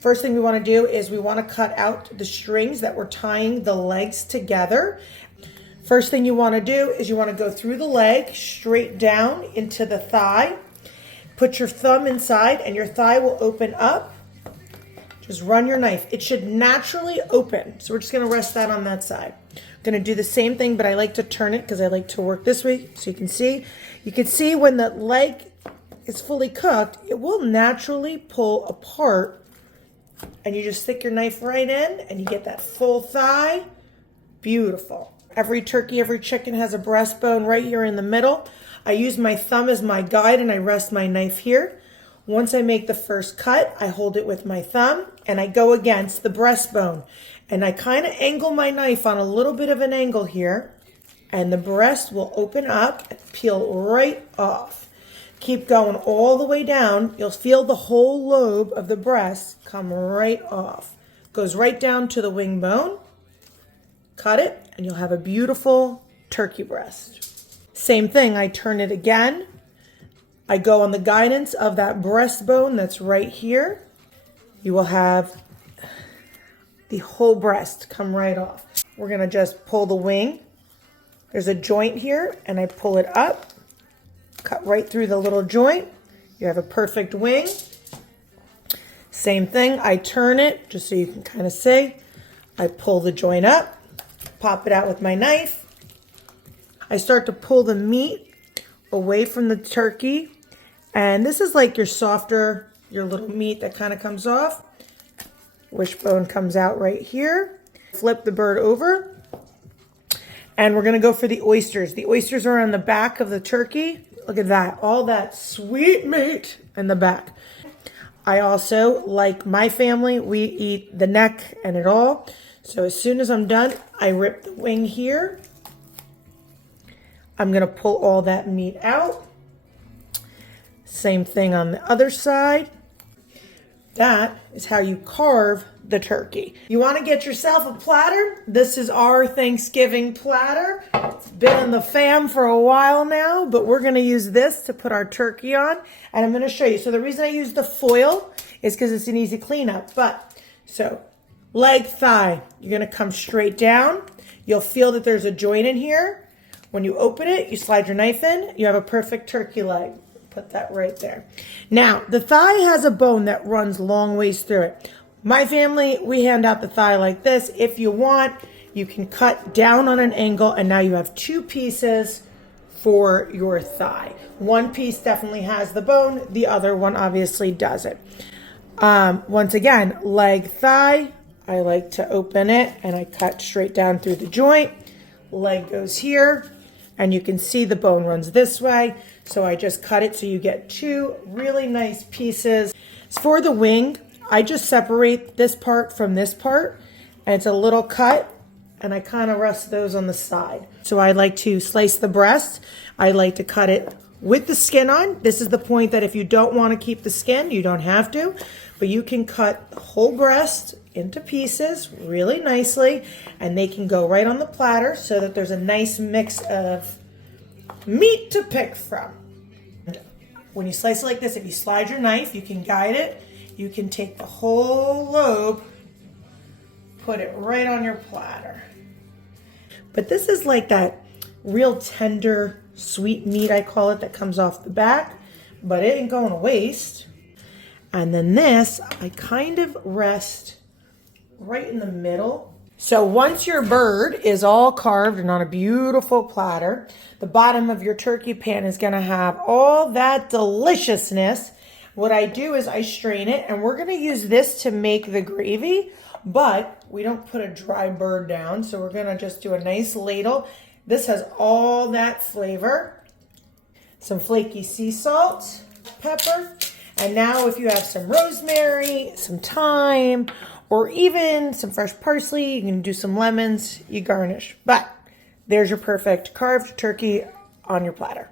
First thing we want to do is we want to cut out the strings that we're tying the legs together. First thing you want to do is you want to go through the leg straight down into the thigh. Put your thumb inside and your thigh will open up. Just run your knife. It should naturally open. So we're just going to rest that on that side. I'm going to do the same thing, but I like to turn it because I like to work this way so you can see. You can see when the leg is fully cooked, it will naturally pull apart. And you just stick your knife right in and you get that full thigh. Beautiful. Every turkey, every chicken has a breastbone right here in the middle. I use my thumb as my guide and I rest my knife here. Once I make the first cut, I hold it with my thumb and I go against the breastbone. And I kind of angle my knife on a little bit of an angle here. And the breast will open up and peel right off. Keep going all the way down. You'll feel the whole lobe of the breast come right off. Goes right down to the wing bone. Cut it, and you'll have a beautiful turkey breast. Same thing, I turn it again. I go on the guidance of that breastbone that's right here. You will have the whole breast come right off. We're gonna just pull the wing. There's a joint here, and I pull it up. Cut right through the little joint. You have a perfect wing. Same thing, I turn it just so you can kind of see. I pull the joint up, pop it out with my knife. I start to pull the meat away from the turkey. And this is like your softer, your little meat that kind of comes off. Wishbone comes out right here. Flip the bird over. And we're gonna go for the oysters. The oysters are on the back of the turkey. Look at that, all that sweet meat in the back. I also, like my family, we eat the neck and it all. So as soon as I'm done, I rip the wing here. I'm gonna pull all that meat out. Same thing on the other side. That is how you carve the turkey. You want to get yourself a platter? This is our Thanksgiving platter. It's been in the fam for a while now, but we're going to use this to put our turkey on, and I'm going to show you. So the reason I use the foil is because it's an easy cleanup. So leg, thigh, you're going to come straight down. You'll feel that there's a joint in here. When you open it, you slide your knife in, you have a perfect turkey leg. Put that right there. Now, the thigh has a bone that runs long ways through it. My family, we hand out the thigh like this. If you want, you can cut down on an angle, and now you have two pieces for your thigh. One piece definitely has the bone. The other one obviously doesn't. Once again, leg, thigh. I like to open it, and I cut straight down through the joint. Leg goes here, and you can see the bone runs this way. So I just cut it so you get two really nice pieces. For the wing, I just separate this part from this part, and it's a little cut, and I kind of rest those on the side. So I like to slice the breast. I like to cut it with the skin on. This is the point that if you don't want to keep the skin, you don't have to, but you can cut the whole breast into pieces really nicely, and they can go right on the platter so that there's a nice mix of meat to pick from. When you slice it like this, if you slide your knife, you can guide it. You can take the whole lobe, put it right on your platter. But this is like that real tender, sweet meat, I call it, that comes off the back, but it ain't going to waste. And then this, I kind of rest right in the middle. So once your bird is all carved and on a beautiful platter, the bottom of your turkey pan is going to have all that deliciousness. What I do is I strain it, and we're going to use this to make the gravy, but we don't put a dry bird down, so we're going to just do a nice ladle. This has all that flavor. Some flaky sea salt, pepper, and now if you have some rosemary, some thyme, or even some fresh parsley, you can do some lemons, you garnish. But there's your perfect carved turkey on your platter.